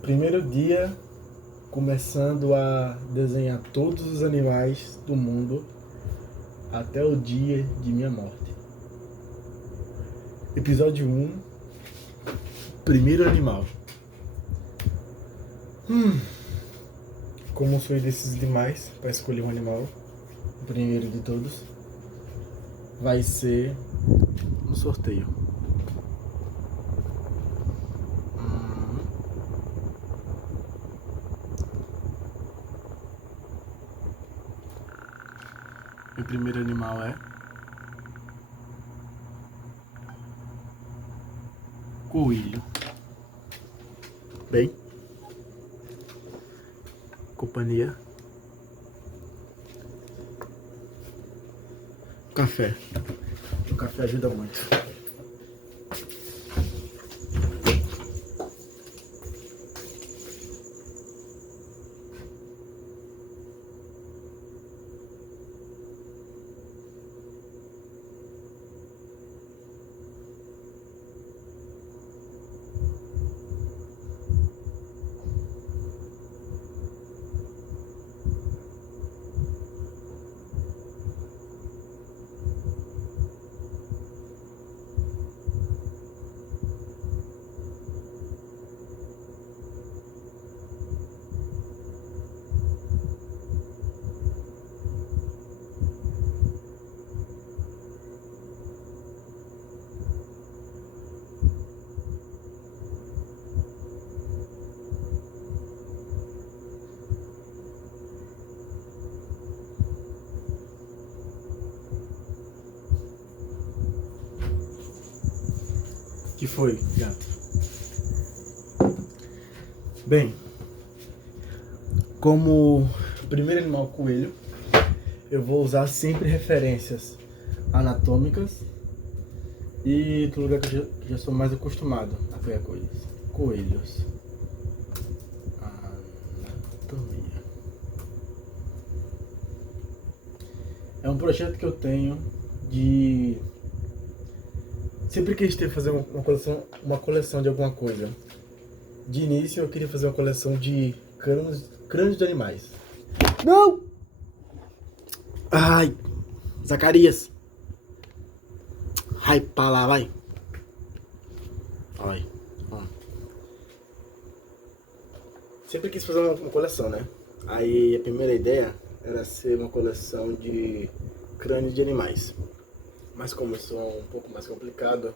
Primeiro dia começando a desenhar todos os animais do mundo até o dia de minha morte. Episódio 1. Primeiro animal. Como foi desses demais para escolher um animal, o primeiro de todos, vai ser um sorteio. O primeiro animal é coelho. Bem, companhia, café. O café ajuda muito. Que foi, gato? Bem, como primeiro animal coelho, eu vou usar sempre referências anatômicas e do lugar que eu já sou mais acostumado a pegar coisas. Coelhos. Anatomia. É um projeto que eu tenho de... Sempre quis fazer uma coleção de alguma coisa. De início eu queria fazer uma coleção de crânios de animais. Não! Ai, Zacarias. Ai, pra lá, vai. Ai, ó. Sempre quis fazer uma coleção, né? Aí a primeira ideia era ser uma coleção de crânios de animais. Mas como eu sou um pouco mais complicado,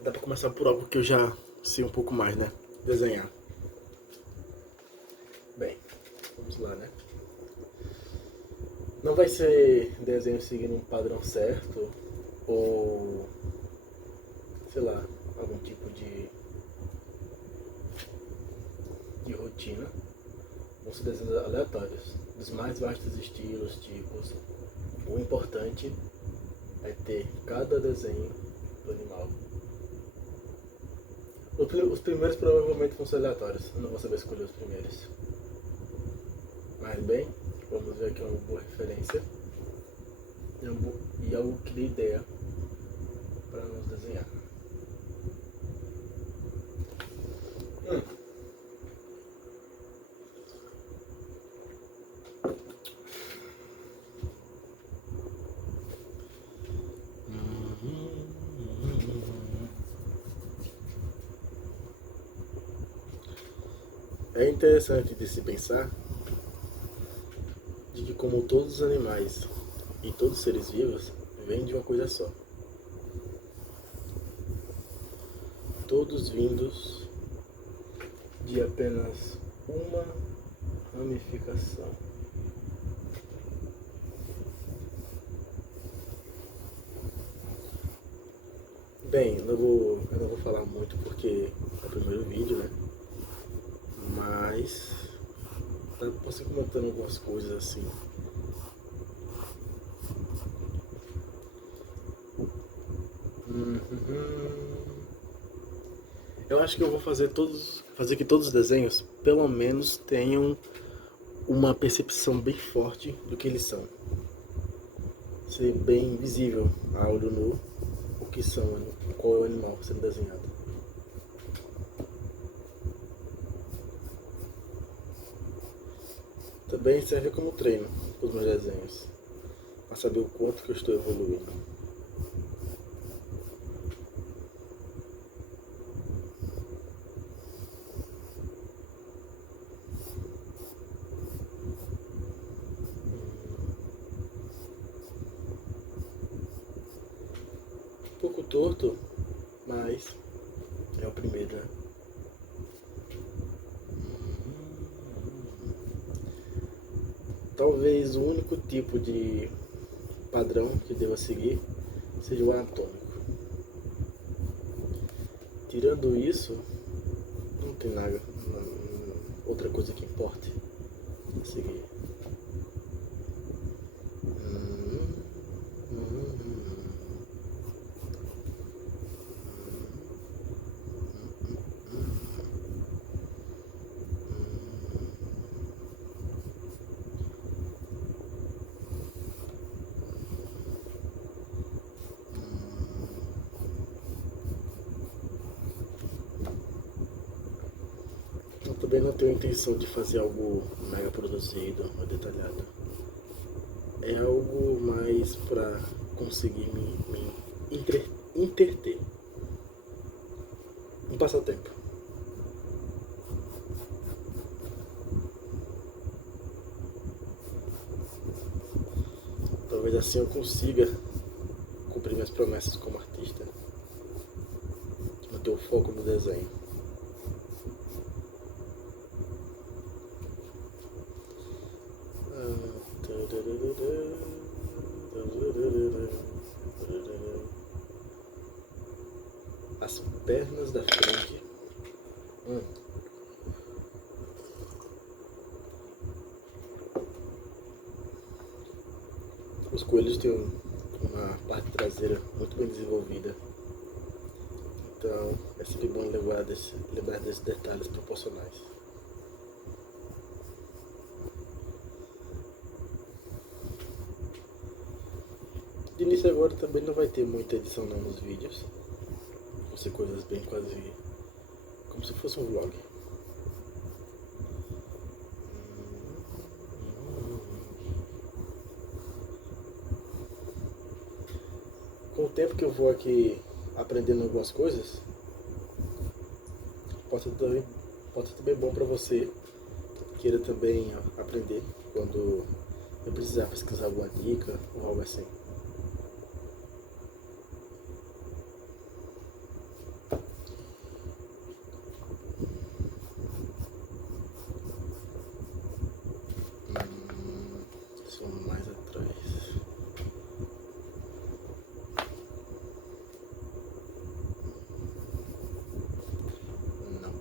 dá pra começar por algo que eu já sei um pouco mais, né? Desenhar. Bem, vamos lá, né? Não vai ser desenho seguindo um padrão certo, ou sei lá, algum tipo de rotina. Vão ser desenhos aleatórios, dos mais vastos estilos, tipos. O importante é ter cada desenho do animal. Os primeiros provavelmente vão ser aleatórios, eu não vou saber escolher os primeiros. Mas bem, vamos ver aqui uma boa referência e algo que dê ideia para nos desenhar. É interessante de se pensar de que, como todos os animais e todos os seres vivos, vêm de uma coisa só. Todos vindos de apenas uma ramificação. Bem, eu não vou falar muito porque é o primeiro vídeo, né? Mas posso ir comentando algumas coisas assim. Eu acho que eu vou fazer que todos os desenhos pelo menos tenham uma percepção bem forte do que eles são. Ser bem visível a olho nu que são, qual é o animal sendo desenhado. Também serve como treino os meus desenhos, para saber o quanto que eu estou evoluindo. Um pouco torto, mas é o primeiro, né? Talvez o único tipo de padrão que deva seguir seja o anatômico. Tirando isso, não tem nada, outra coisa que importe a seguir. Eu também não tenho intenção de fazer algo mega produzido ou detalhado. É algo mais para conseguir me entreter. Um passatempo. Talvez assim eu consiga cumprir minhas promessas como artista. Manter o foco no desenho. As pernas da frente. Os coelhos têm uma parte traseira muito bem desenvolvida. Então é sempre bom lembrar desses detalhes proporcionais. De início agora também não vai ter muita edição não nos vídeos. Vão ser coisas bem quase como se fosse um vlog. Com o tempo que eu vou aqui aprendendo algumas coisas, pode ser também bom para você que queira também aprender quando eu precisar pesquisar alguma dica ou algo assim. Só mais atrás. Não.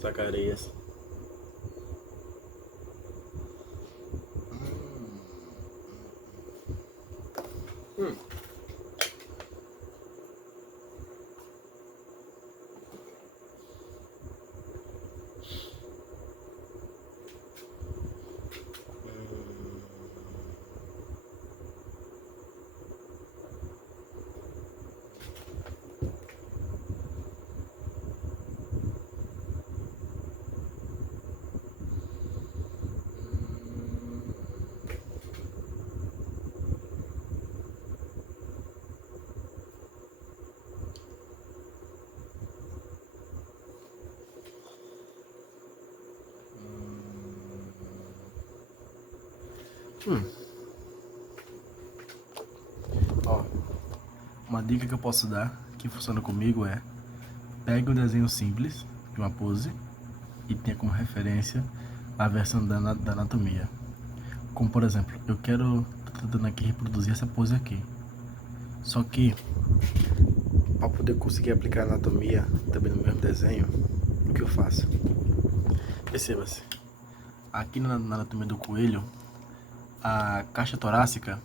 Zacarias. Hum. Ó, uma dica que eu posso dar, que funciona comigo é: pegue um desenho simples de uma pose e tenha como referência a versão da anatomia. Como por exemplo, tô tentando aqui reproduzir essa pose aqui. Só que, para poder conseguir aplicar a anatomia também no mesmo desenho, o que eu faço? Perceba-se, aqui na anatomia do coelho, a caixa torácica,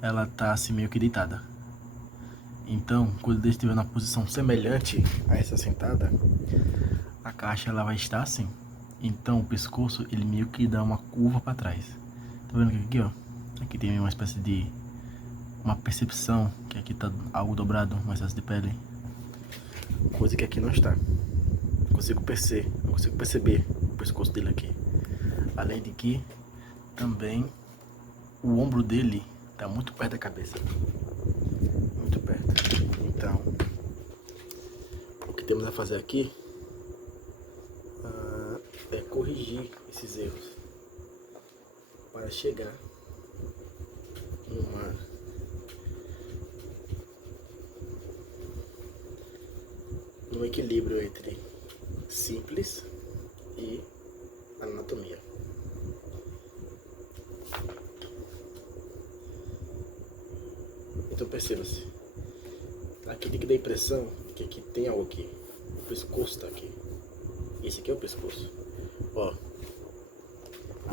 ela tá assim meio que deitada. Então, quando ele estiver na posição semelhante a essa sentada, a caixa ela vai estar assim. Então o pescoço ele meio que dá uma curva para trás. Tá vendo que aqui, ó? Aqui tem uma espécie de uma percepção que aqui tá algo dobrado, um excesso de pele. Coisa que aqui não está. Não consigo perceber o pescoço dele aqui. Além de que também o ombro dele tá muito perto da cabeça. Muito perto. Então, o que temos a fazer aqui é corrigir esses erros para chegar num equilíbrio entre simples e anatomia. Então perceba-se, aqui tem que dar a impressão de que aqui tem algo aqui. O pescoço está aqui. Esse aqui é o pescoço. Ó,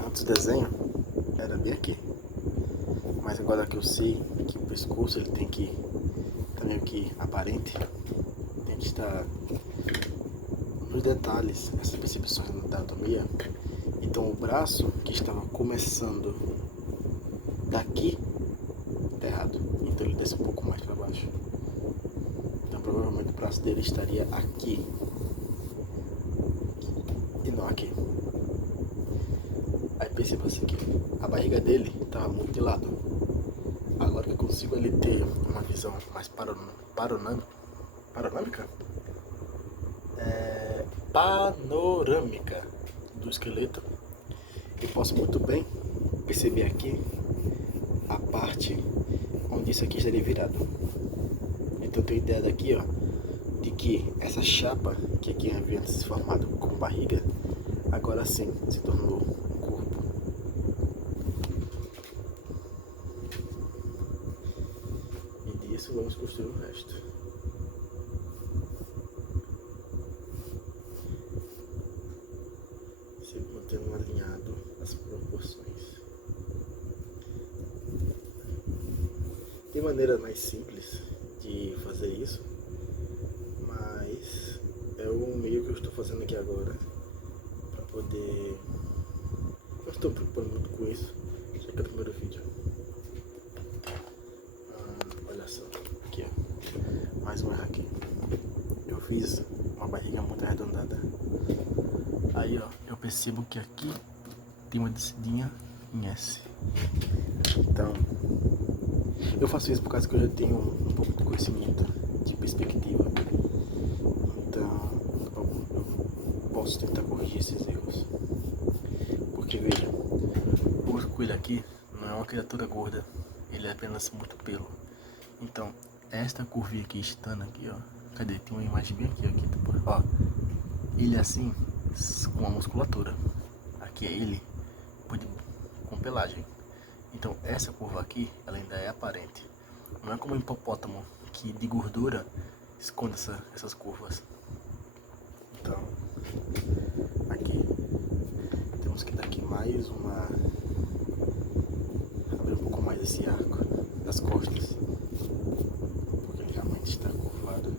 antes do desenho era bem aqui, mas agora que eu sei que o pescoço ele tem que estar meio que aparente, tem que estar nos detalhes, essas percepções da anatomia. Então o braço que estava começando daqui tá errado, então ele desce um pouco mais para baixo. Então provavelmente o braço dele estaria aqui e não aqui. Aí perceba assim que a barriga dele estava muito de lado. Agora que eu consigo ele ter uma visão mais panorâmica do esqueleto, eu posso muito bem perceber aqui a parte onde isso aqui estaria virado. Então eu tenho ideia daqui, ó, de que essa chapa que aqui havia se formado como barriga, agora sim se tornou um corpo. E disso vamos construir o resto. Sempre mantendo alinhado as proporções. Tem maneira mais simples de fazer isso, mas é o meio que eu estou fazendo aqui agora para poder. Não estou preocupando muito com isso, já que é o primeiro vídeo. Olha só, aqui ó, mais um erro aqui. Eu fiz uma barriga muito arredondada. Aí ó, eu percebo que aqui tem uma descidinha em S. Então, eu faço isso por causa que eu já tenho um pouco de conhecimento de perspectiva. Então, eu posso tentar corrigir esses erros. Porque veja, o coelho aqui não é uma criatura gorda, ele é apenas muito pelo. Então, esta curvinha aqui, estando aqui, ó, cadê? Tem uma imagem bem aqui, ó. Ele é assim, com a musculatura. Aqui é ele com pelagem. Então essa curva aqui, ela ainda é aparente. Não é como o hipopótamo, que de gordura esconde essas curvas. Então, aqui temos que dar aqui mais uma... abrir um pouco mais esse arco das costas, porque ele realmente está curvado.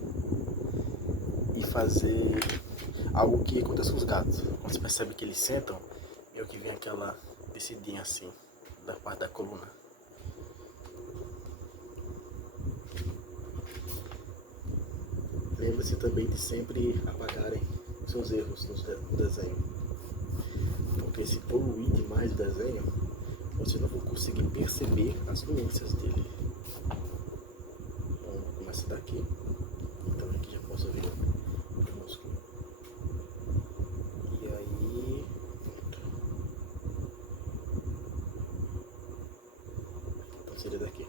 E fazer algo que acontece com os gatos. Quando você percebe que eles sentam, meio que vem aquela descidinha assim da parte da coluna. Lembre-se também de sempre apagarem seus erros no desenho, porque se poluir demais o desenho, você não vai conseguir perceber as nuances dele. Bom, começa daqui, então aqui já posso ver o músculo. E aí, pronto. seria daqui.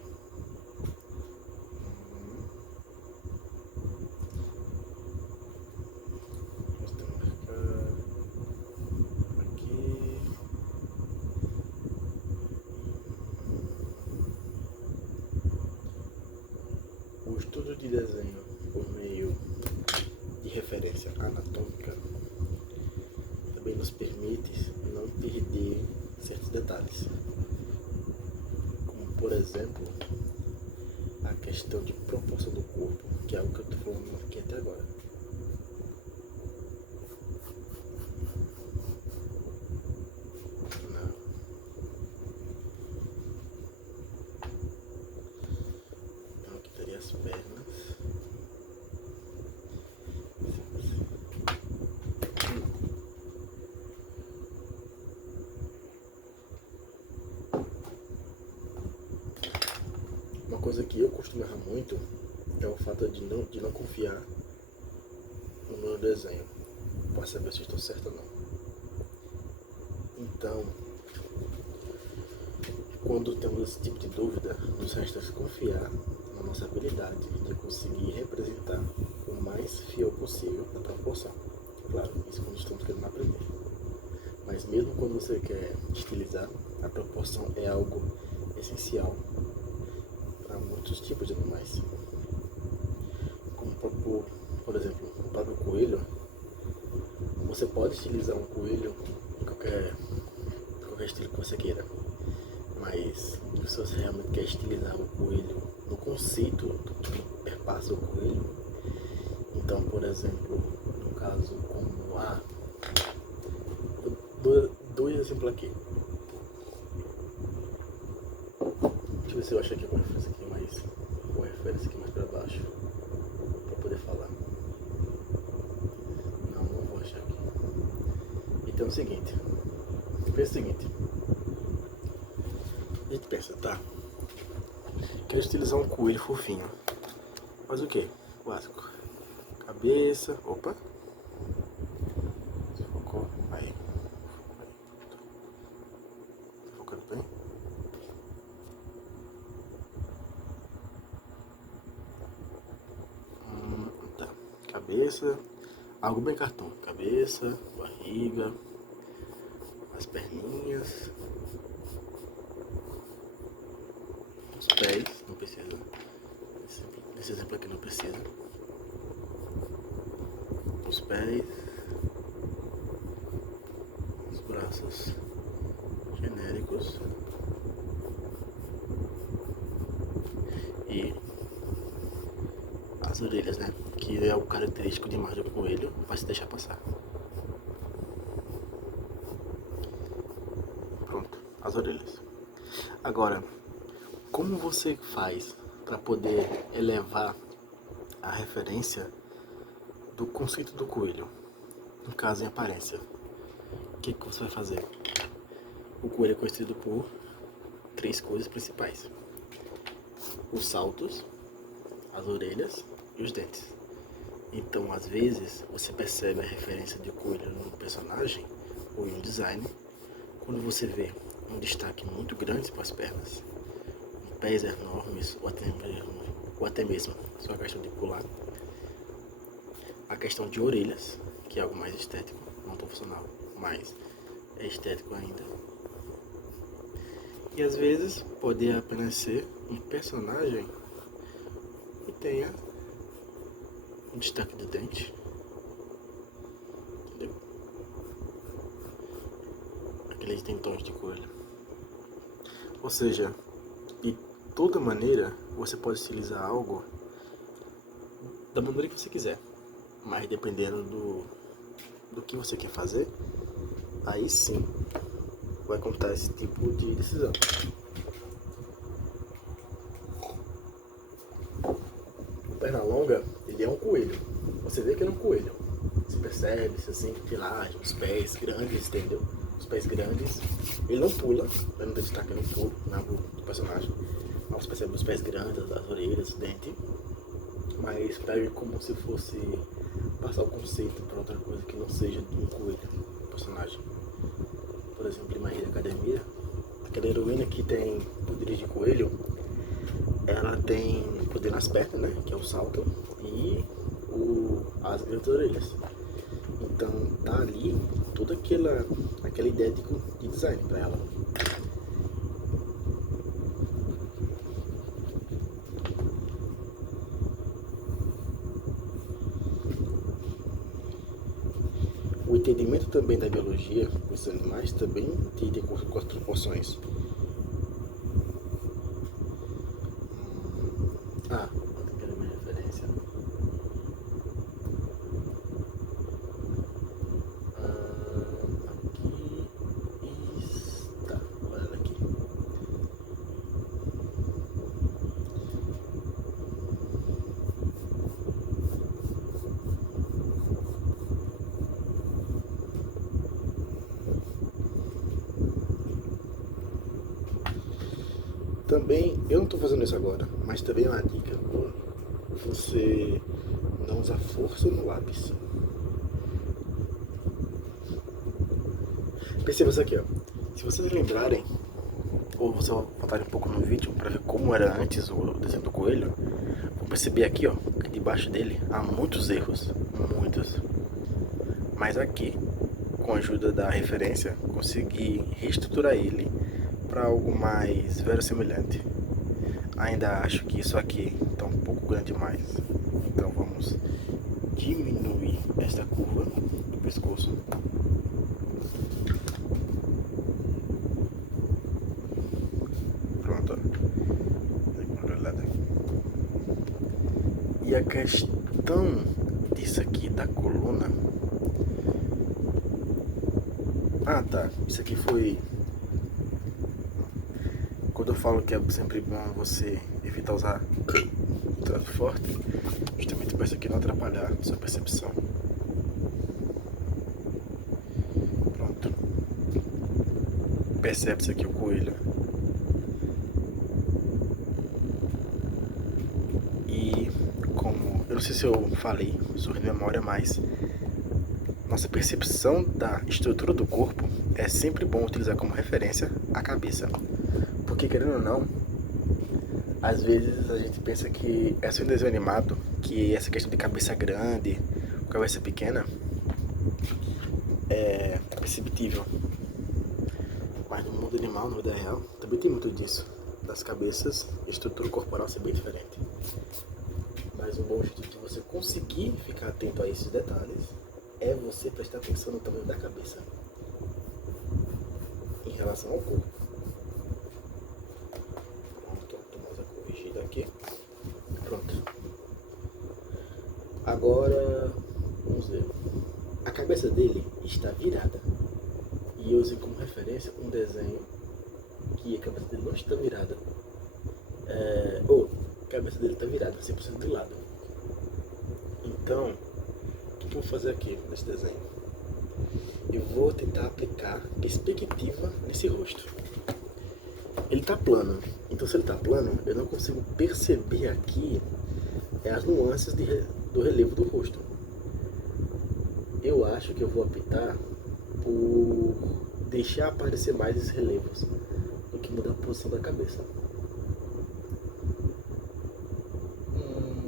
O estudo de desenho por meio de referência anatômica também nos permite não perder certos detalhes, como por exemplo a questão de proporção do corpo, que é algo que eu estou falando aqui até agora. Então aqui teria as pernas. Uma coisa que eu costumo errar muito é o fato de não confiar no meu desenho para saber se estou certo ou não. Então, quando temos esse tipo de dúvida, nos resta confiar na nossa habilidade de conseguir representar o mais fiel possível a proporção. Claro, isso quando estamos querendo aprender. Mas mesmo quando você quer estilizar, a proporção é algo essencial para muitos tipos de animais. Como por exemplo, o próprio coelho. Você pode estilizar um coelho em qualquer estilo que você queira. Mas se você realmente quer estilizar o coelho no conceito do que perpassa o coelho, então, por exemplo, no caso como dois exemplos aqui. Deixa eu ver se eu acho aqui uma referência aqui mais para baixo para poder falar. Não vou achar aqui. Então é o seguinte, pensa o seguinte. A gente pensa, tá? Quero utilizar um coelho fofinho. Mas o que? Básico. Cabeça. Opa! Focou. Aí. Tá focando bem? Tá. Cabeça. Algo bem cartão. Cabeça, barriga, as perninhas. Os pés, não precisa. Esse exemplo aqui não precisa. Os pés. Os braços genéricos. E as orelhas, né? Que é o característico demais do coelho, vai se deixar passar. Pronto, as orelhas. Agora, como você faz para poder elevar a referência do conceito do coelho, no caso em aparência? O que você vai fazer? O coelho é conhecido por 3 coisas principais: os saltos, as orelhas e os dentes. Então, às vezes, você percebe a referência de coelho no personagem ou em um design quando você vê um destaque muito grande para as pernas, pés enormes ou até mesmo só a questão de pular, a questão de orelhas, que é algo mais estético, não tão funcional, mas é estético ainda. E às vezes pode apenas ser um personagem que tenha um destaque de dente, entendeu? Aqueles dentões de coelho. Ou seja, de toda maneira você pode estilizar algo da maneira que você quiser, mas dependendo do que você quer fazer, aí sim vai contar esse tipo de decisão. O Pernalonga, ele é um coelho. Você vê que ele é um coelho. Você percebe, assim, filagem, os pés grandes, entendeu? Os pés grandes. Ele não pula, ele não tem destaque no pulo, do personagem. Mas você percebe os pés grandes, as orelhas, o dente. Mas pega como se fosse passar o conceito para outra coisa que não seja de um coelho, personagem. Por exemplo, em My Hero Academia, aquela heroína que tem poderes de coelho, ela tem poder nas pernas, né? Que é o salto, e as grandes orelhas. Então tá ali toda aquela ideia de design para ela. O entendimento também da biologia dos animais também tem de acordo com as proporções. Outra que era minha referência. Aqui está. Olha ela aqui. Também, eu não estou fazendo isso agora, mas também é uma dica boa, você não usar força no lápis. Perceba isso aqui, ó. Se vocês lembrarem, ou vocês voltarem um pouco no vídeo para ver como era antes o desenho do coelho, vão perceber aqui, ó, que debaixo dele há muitos erros, muitos. Mas aqui, com a ajuda da referência, consegui reestruturar ele para algo mais verossimilhante. Ainda acho que isso aqui está um pouco grande demais, então vamos diminuir esta curva do pescoço. Pronto, e a questão disso aqui da coluna, isso aqui foi, quando eu falo que é sempre bom você evitar usar traço forte, justamente para isso aqui não atrapalhar a sua percepção. Pronto. Percebe-se aqui o coelho. E como, eu não sei se eu falei sobre memória, mas nossa percepção da estrutura do corpo é sempre bom utilizar como referência a cabeça. Porque, querendo ou não, às vezes a gente pensa que é só um desenho animado, que essa questão de cabeça grande, cabeça pequena, é perceptível. Mas no mundo animal, no vida real, também tem muito disso. Das cabeças, a estrutura corporal ser bem diferente. Mas um bom jeito de você conseguir ficar atento a esses detalhes é você prestar atenção no tamanho da cabeça em relação ao corpo. Aqui. Pronto. Agora, vamos ver. A cabeça dele está virada. E eu usei como referência um desenho que a cabeça dele não está virada. A cabeça dele está virada 100% de lado. Então, o que eu vou fazer aqui nesse desenho? Eu vou tentar aplicar perspectiva nesse rosto. Ele está plano, então se ele está plano, eu não consigo perceber aqui as nuances do relevo do rosto. Eu acho que eu vou optar por deixar aparecer mais esses relevos do que mudar a posição da cabeça.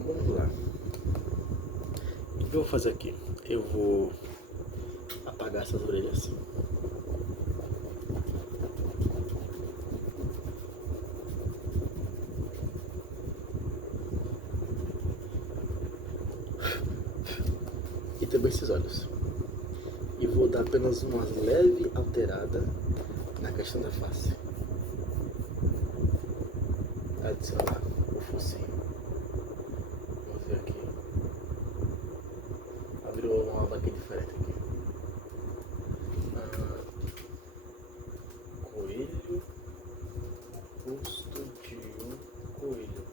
Vamos lá. O que eu vou fazer aqui? Eu vou apagar essas orelhas assim. E também esses olhos. E vou dar apenas uma leve alterada na questão da face. Adicionar o focinho. Vamos ver aqui. Abriu uma aba aqui diferente aqui. Coelho. Rosto de um coelho.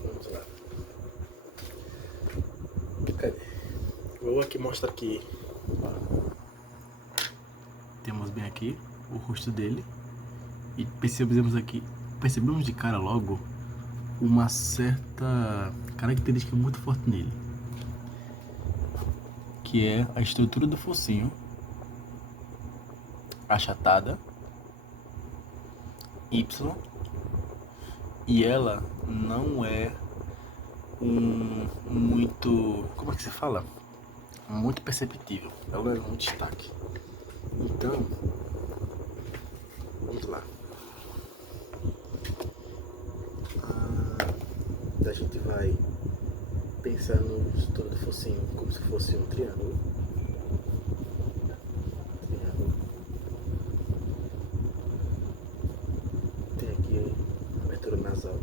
Vamos lá. Cadê? Vou aqui mostrar aqui aqui o rosto dele e percebemos de cara logo uma certa característica muito forte nele, que é a estrutura do focinho achatada, Y, e ela não é muito, como é que se fala? Muito perceptível, ela é um destaque. Então, vamos lá. A gente vai pensar no estrutura do focinho como se fosse um triângulo. Tem aqui a abertura nasal.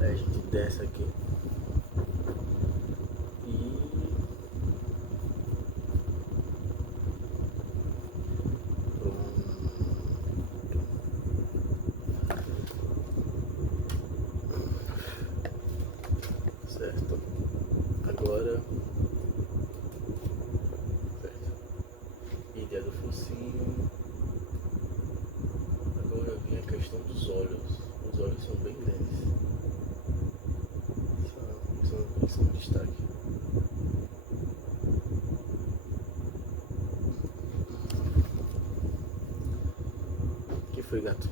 Aí a gente desce aqui. Certo. Agora, certo. Ideia do focinho. Agora vem a questão dos olhos. Os olhos são bem grandes. São um destaque. O que foi, gato?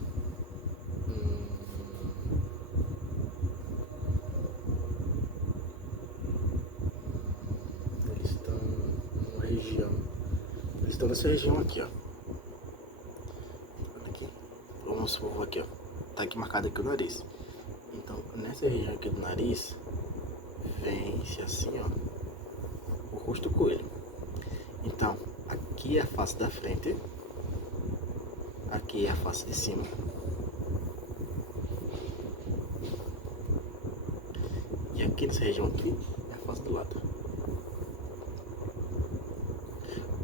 Eles estão numa região. Eles estão nessa região aqui, ó. Aqui. Vamos supor aqui, ó. Tá aqui marcado aqui o nariz. Então, nessa região aqui do nariz, vem-se assim, ó, o rosto do coelho. Então, aqui é a face da frente, aqui é a face de cima, e aqui nessa região aqui é a face do lado.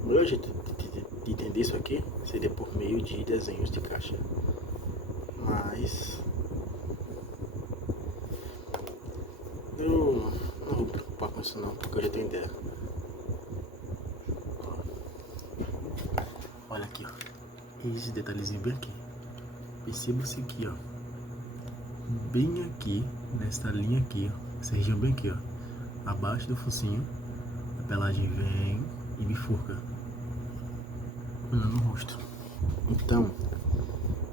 O melhor jeito de entender isso aqui seria por meio de desenhos de caixa, mas eu não vou me preocupar com isso não, porque eu já tenho ideia. Olha aqui, ó, esse detalhezinho bem aqui. Perceba-se aqui, ó, bem aqui, nesta linha aqui, ó, essa região bem aqui, ó, abaixo do focinho, a pelagem vem e bifurca no rosto. Então,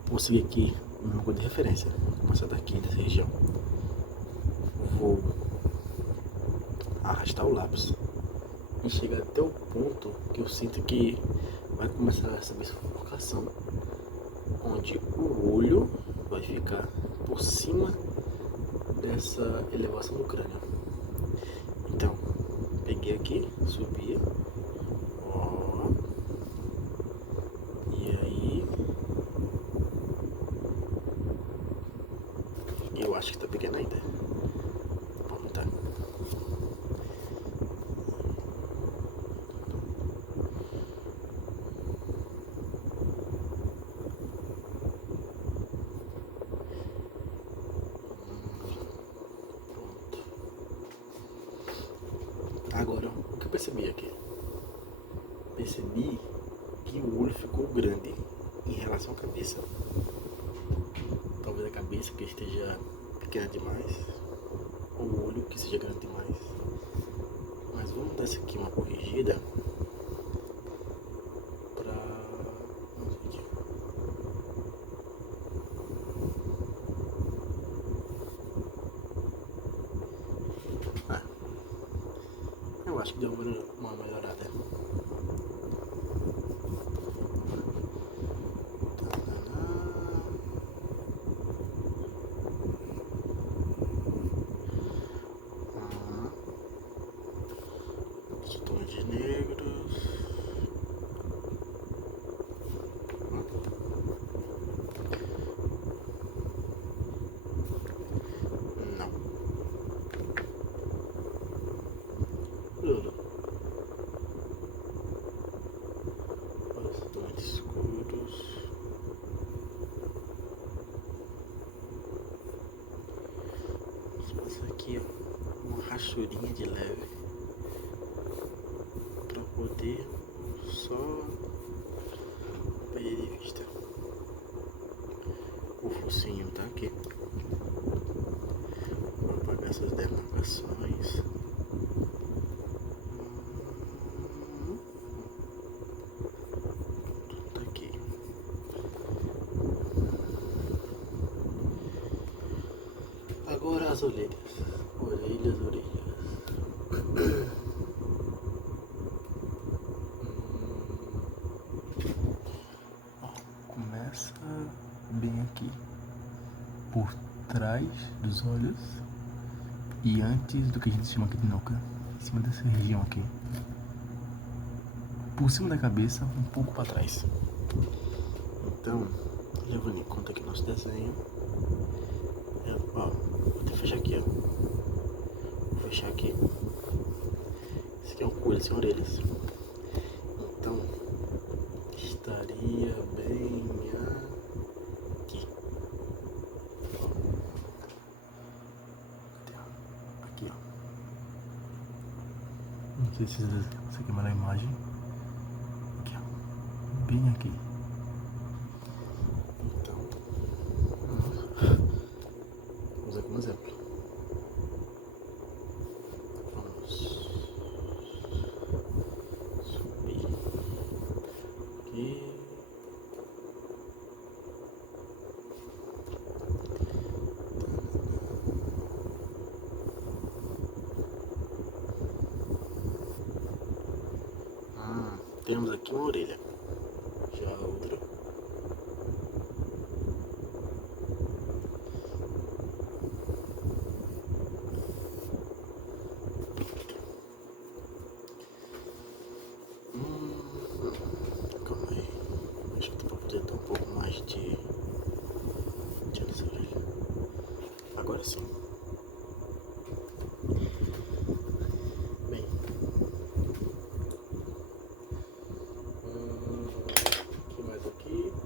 vou seguir aqui uma coisa de referência. Vou começar daqui, dessa região. Vou arrastar o lápis e chegar até o ponto que eu sinto que vai começar a receber essa focação, onde o olho vai ficar por cima dessa elevação do crânio. Então, peguei aqui, subi, ó, e aí eu acho que tá pequeno ainda. Vou aumentar. Agora, o que eu percebi aqui? Percebi que o olho ficou grande em relação à cabeça. Talvez a cabeça que esteja pequena demais, ou o olho que seja grande demais. Mas vamos dar isso aqui uma corrigida para... eu acho que deu uma melhorada. Tons de negros. Não. Os tons escuros. Vamos passar aqui, ó, uma rachurinha de leve para poder ter só perder de vista. O focinho tá aqui. Vou apagar essas demarcações. Tudo tá aqui. Agora as orelhas. Orelhas. Começa bem aqui, por trás dos olhos e antes do que a gente chama aqui de nuca, em cima dessa região aqui, por cima da cabeça, um pouco para trás. Então, Giovanni, conta aqui nosso desenho. Ó, vou até fechar aqui, ó. Vou fechar aqui. Esse aqui é um coelho sem orelhas. Então, estaria bem aqui. Ó. Aqui, ó. Não sei se isso aqui é uma imagem. Aqui, ó. Bem aqui. Então, vamos aqui um exemplo. Vamos subir aqui. Temos aqui uma orelha. Já a outra. Calma aí. Acho que dá pra poder dar um pouco mais de nessa orelha. Agora sim. Bem. O que mais aqui? Tá.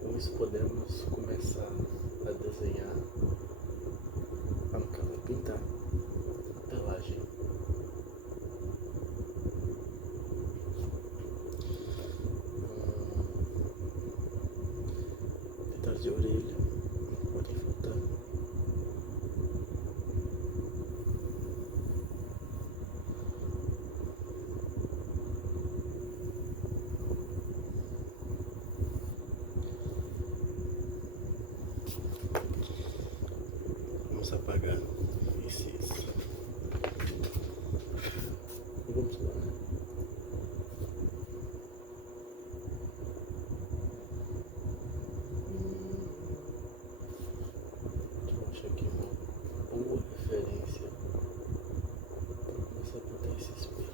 Com isso podemos começar a desenhar, no caso, a pintar a pelagem. Detalhes de orelha podem faltar. Vamos apagar esses. Vamos lá, né? Eu acho aqui uma boa referência para começar a pintar esses pelos.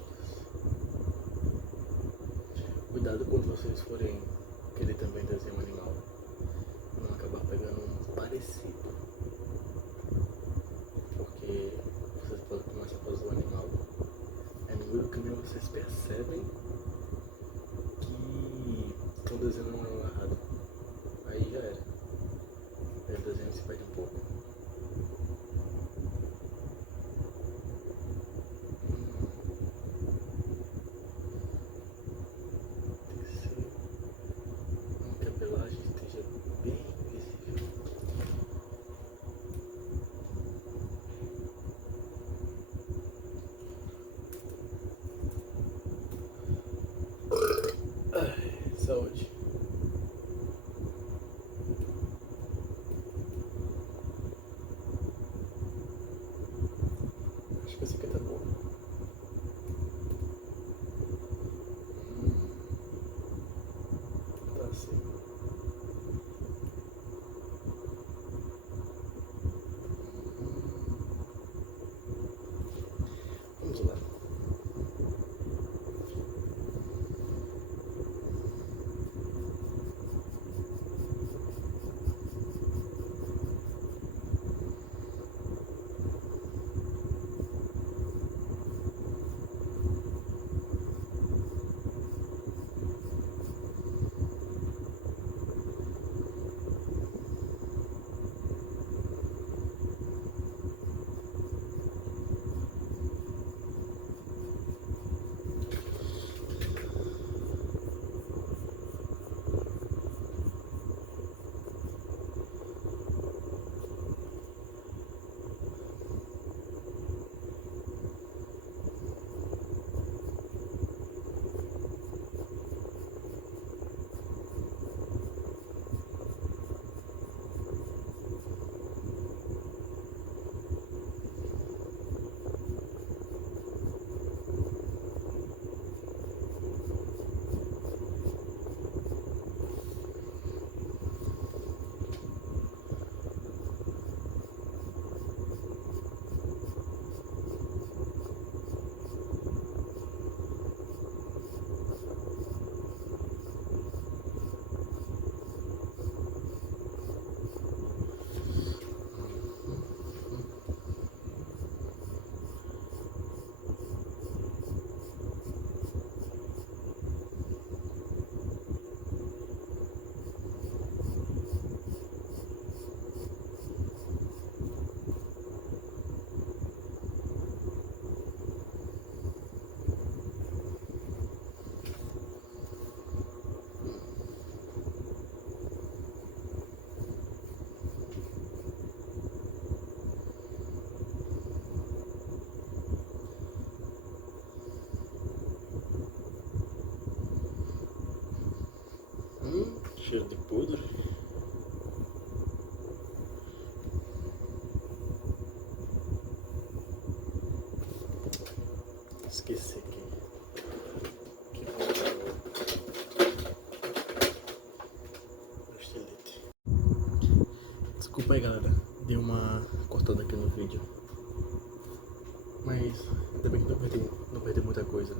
Cuidado quando vocês forem querer também desenhar um animal, não acabar pegando um parecido. Porque vocês podem começar a fazer o animal. É no meio do caminho vocês percebem que estão desenhando um animal errado. Aí já era. Aí o desenho se perde um pouco. Cheiro de podre. Esqueci aqui. Desculpa aí, galera. Deu uma cortada aqui no vídeo. Mas ainda bem que não perdi muita coisa.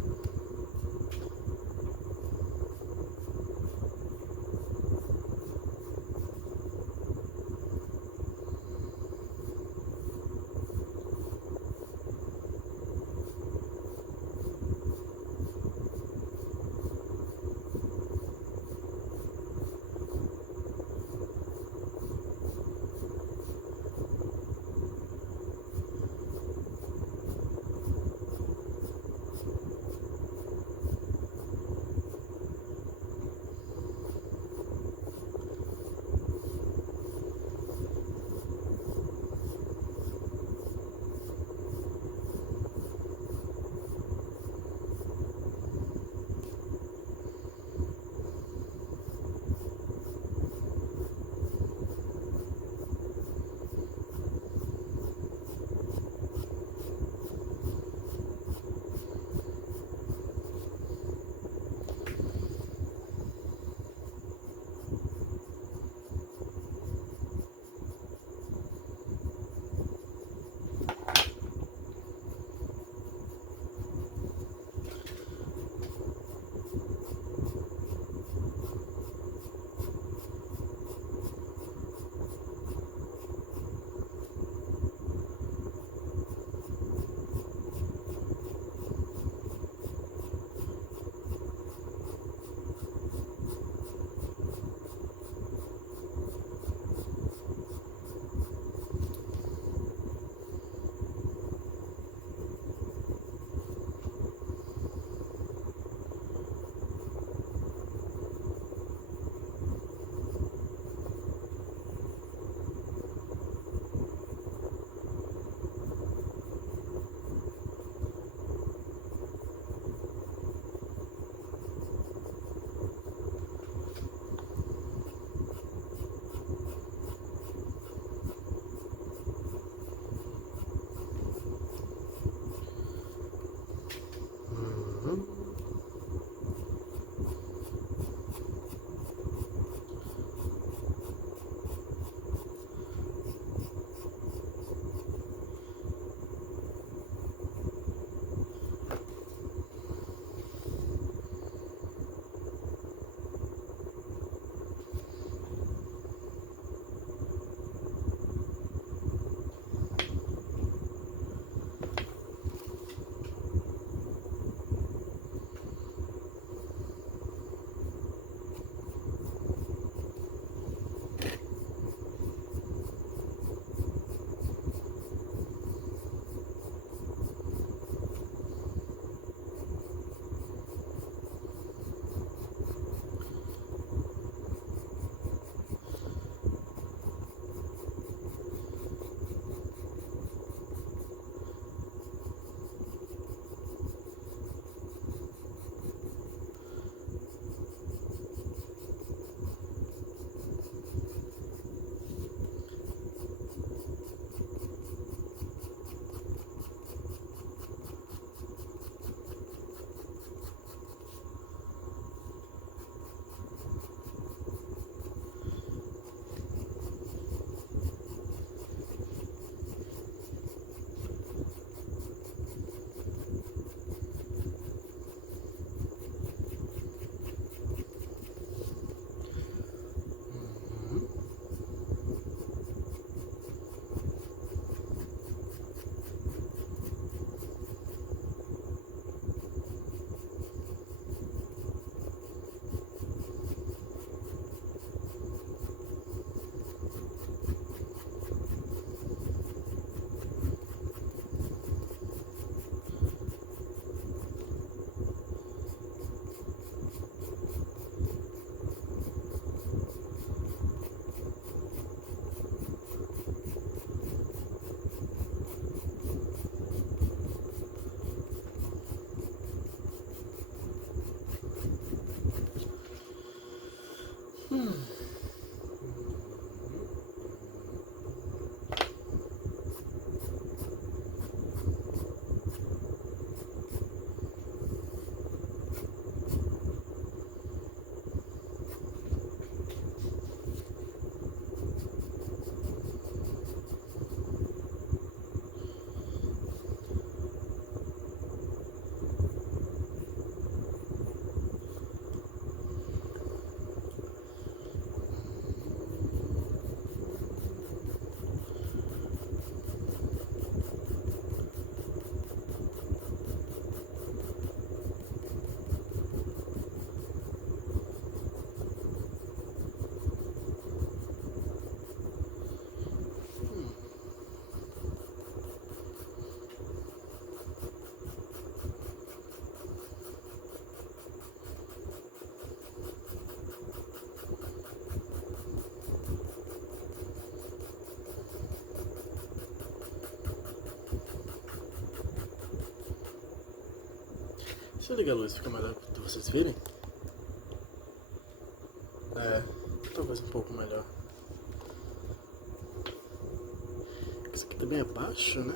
Deixa eu ligar a luz, fica melhor pra vocês verem. É, talvez um pouco melhor. Isso aqui também é baixo, né?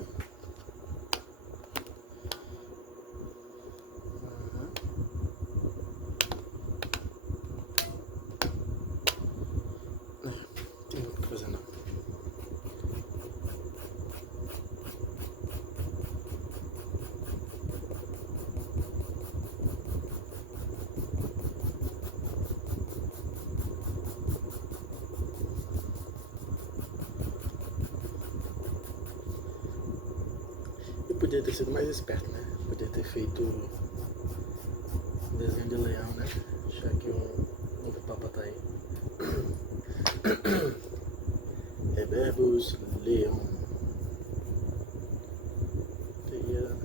Tem muito o que fazer não. Podia ter sido mais esperto, né? Podia ter feito um desenho de leão, né? Já que o novo Papa tá aí. Reverbos Leão. Teria...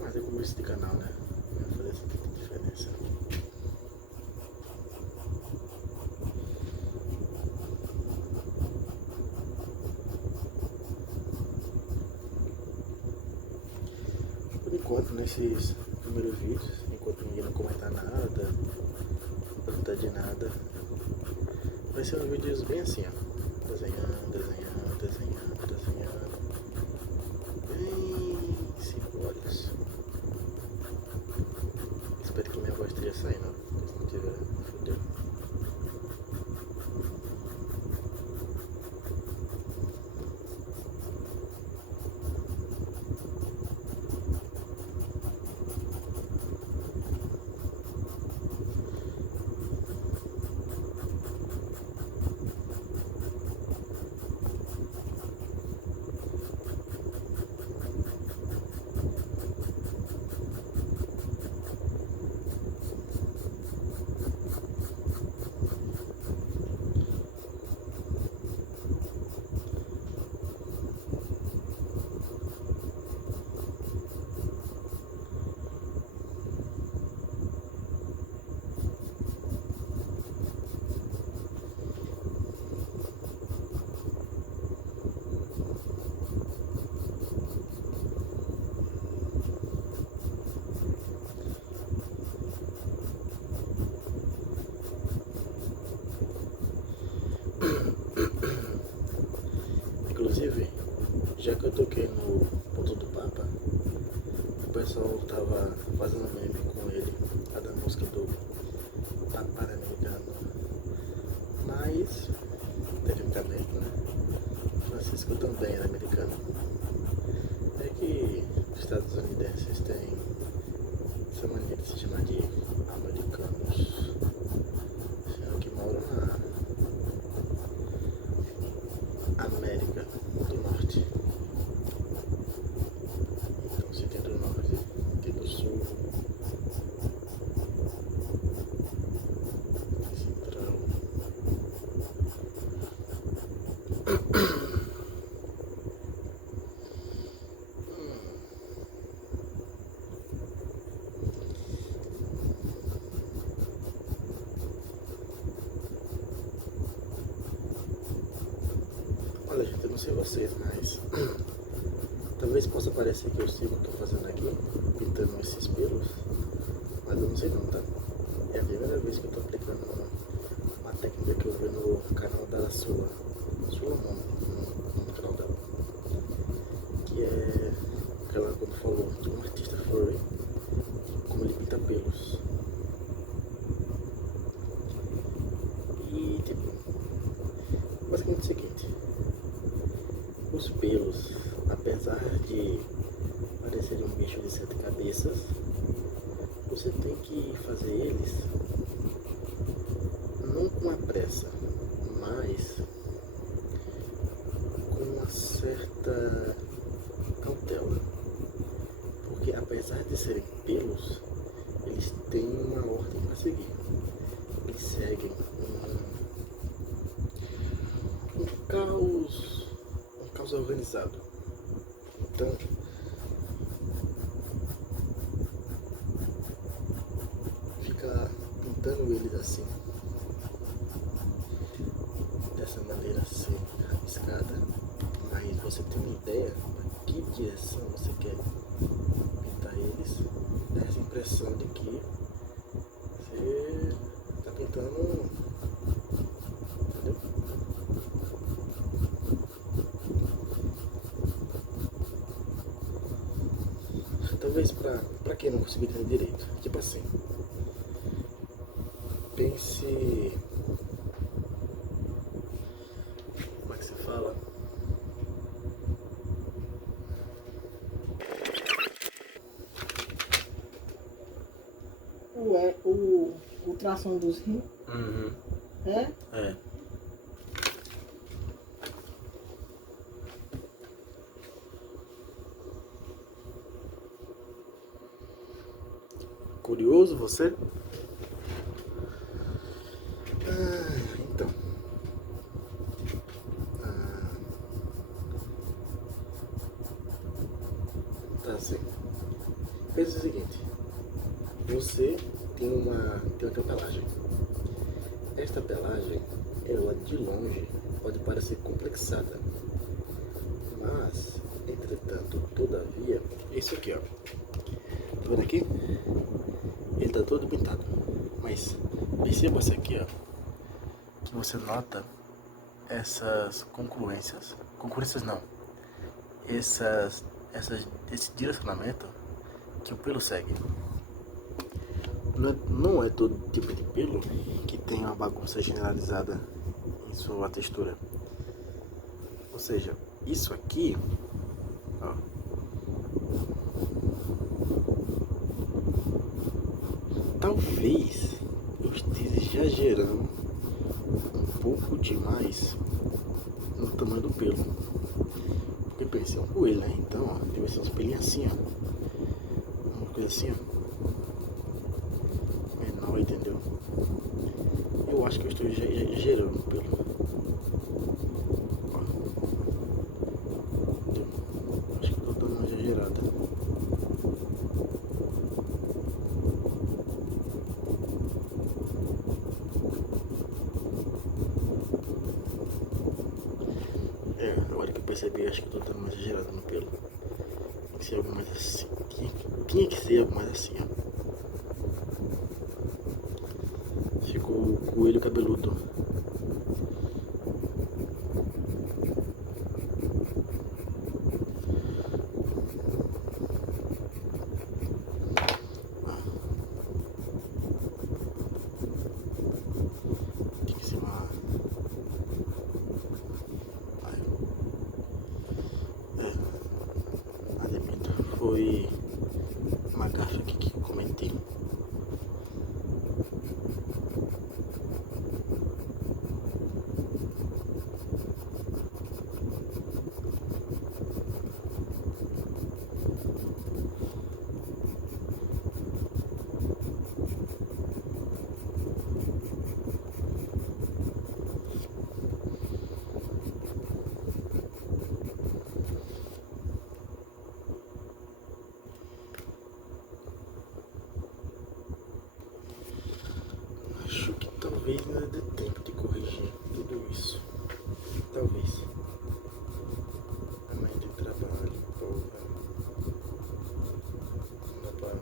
Mas é começo de canal, né? Vai fazer essa diferença. Enquanto nesses primeiros vídeos, enquanto ninguém não comentar nada, perguntar de nada, vai ser um vídeos bem assim, ó, desenhando, desenhando, desenhando, desenhando, bem simbólicos. Espero que minha voz esteja saindo, se não tiver, fodeu. Inclusive, já que eu toquei no ponto do Papa, o pessoal tava fazendo meme com ele, a da música do Papa americano. Mas tecnicamente, né? Francisco também era americano. É que os estadunidenses têm essa mania de se chamar de americanos, sendo que moram na América do Norte. Então se tem do Norte, tem do Sul, Central. Olha, gente, eu não sei vocês, mas talvez possa parecer que eu sei o que eu tô fazendo aqui, pintando esses pelos, mas eu não sei não, tá? É a primeira vez que eu tô aplicando uma técnica que eu vi no canal da Sula Mano, no canal dela. Que é aquela quando falou de um artista furry, como ele pinta pelos. E tipo, basicamente é o seguinte, os pelos, apesar de parecerem um bicho de 7 cabeças, você tem que fazer eles não com a pressa, mas com uma certa cautela. Porque apesar de serem pelos, eles têm uma ordem para seguir. Eles seguem um caos organizado. Então, ficar pintando eles assim, dessa maneira assim, rabiscada, mas você tem uma ideia de que direção você quer pintar eles, dá essa impressão de que você está pintando, entendeu? Talvez pra quem não conseguir entender direito, tipo assim, pense, como é que se fala? O ultrassom dos rins. Uhum. É? É. Curioso você? Então. Tá assim. Pensa o seguinte. Você tem uma pelagem. Esta pelagem, ela de longe pode parecer complexada. Mas, entretanto, todavia, isso aqui, ó. Tá vendo aqui? Ele tá todo pintado. Mas perceba isso aqui, ó. Que você nota essas concluências. Concluências não. Esse direcionamento que o pelo segue. Não é todo tipo de pelo que tem uma bagunça generalizada em sua textura. Ou seja, isso aqui, ó, talvez eu esteja exagerando um pouco demais no tamanho do pelo. Porque pensei, é um coelho, né? Então, ó, deve ser uns pelinhos assim, ó. Uma coisa assim, ó. Menor, entendeu? Eu acho que eu estou exagerando o pelo. Ó. Acho que eu estou dando uma exagerada. Agora que eu percebi, acho que eu tô dando uma exagerada no pelo. Tem que ser algo mais assim. Tinha que ser algo mais assim, ó. Ficou o coelho cabeludo. Aqui em cima. Admito, foi uma gafe aqui que eu comentei. Acho que talvez ainda dê tempo de corrigir tudo isso. Talvez. Amanhã tem trabalho, porra. Não dá pra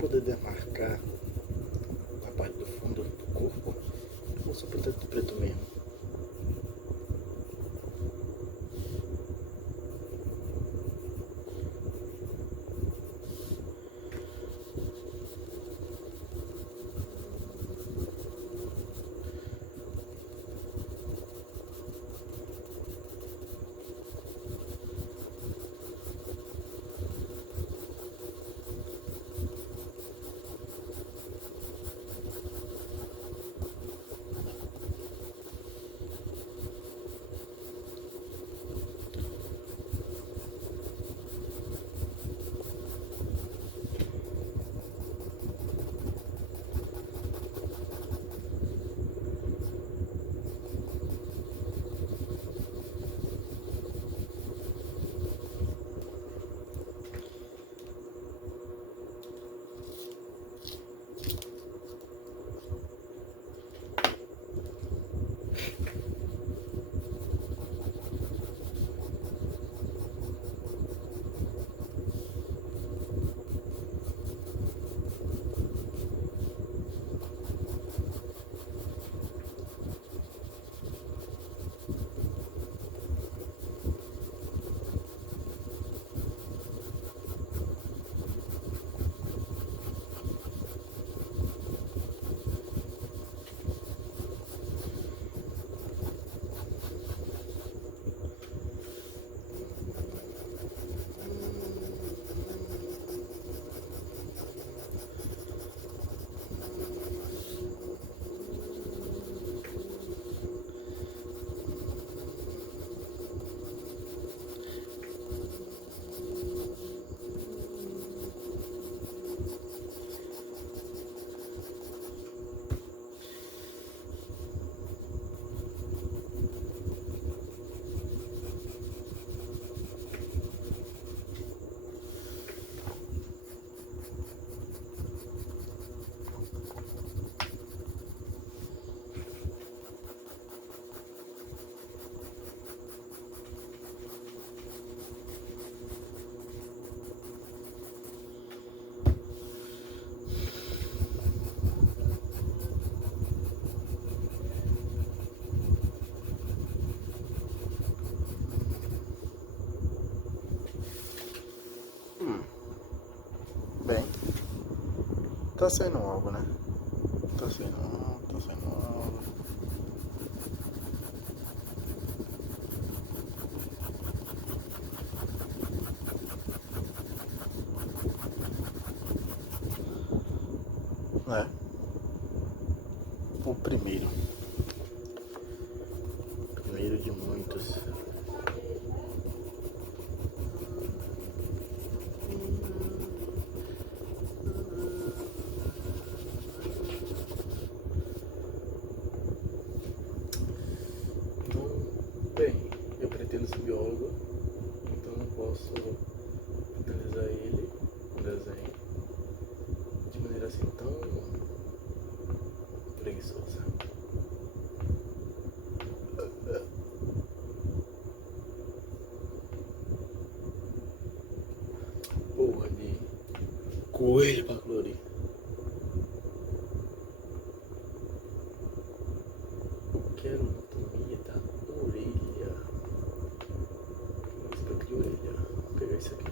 poder demarcar na parte do fundo do corpo, ou só pintar de preto mesmo. Bem, tá saindo algo, né? Tá saindo algo, tá saindo algo. É. O primeiro de muitos. Bem, eu pretendo ser biólogo, então não posso finalizar ele, um desenho, de maneira assim tão preguiçosa. Porra de coelho pra colorir. Eu quero anatomia da orelha. Espelho de orelha. Vou pegar isso aqui.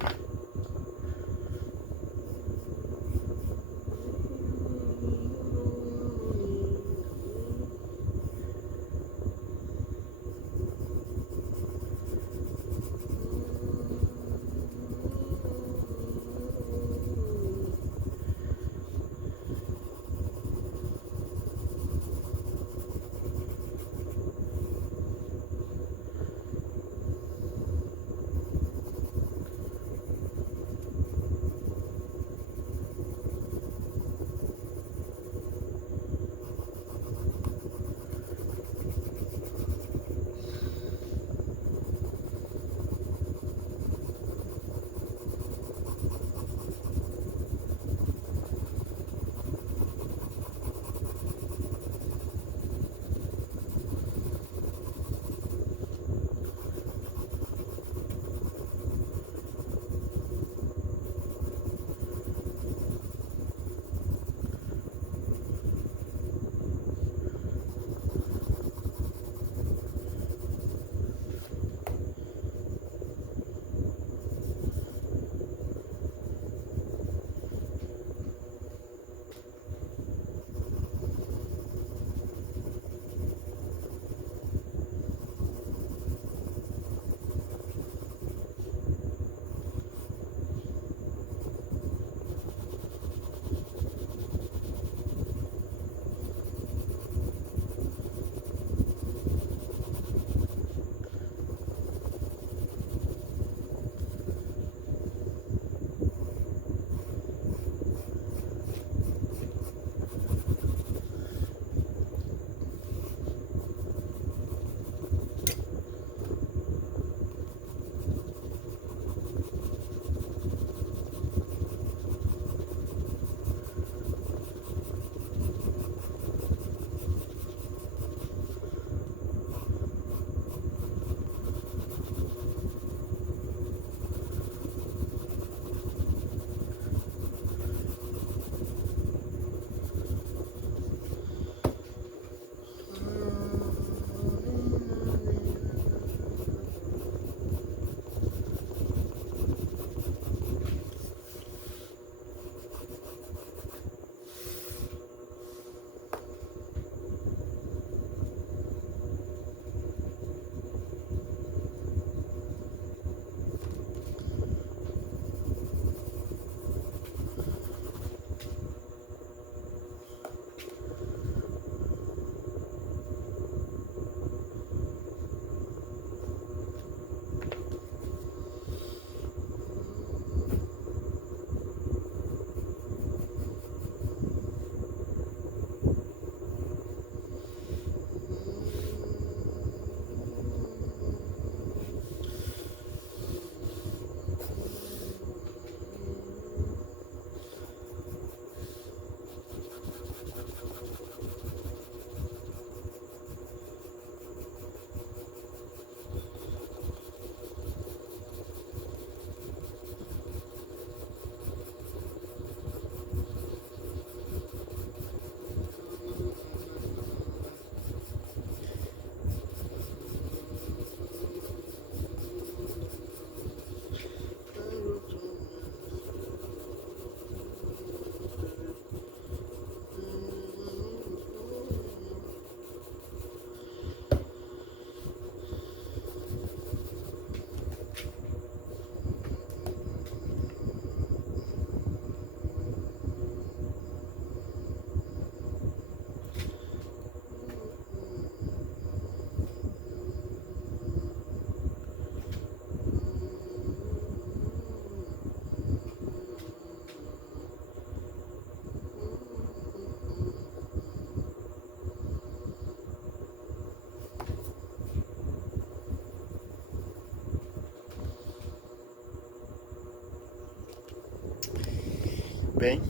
Bem,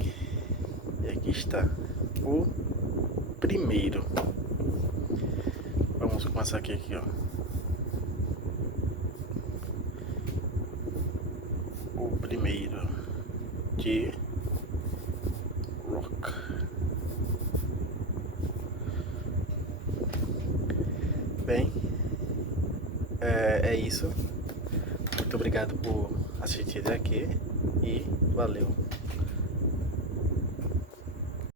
e aqui está o primeiro. Vamos começar aqui, ó. O primeiro de rock. Bem, é isso. Muito obrigado por assistir até aqui e valeu.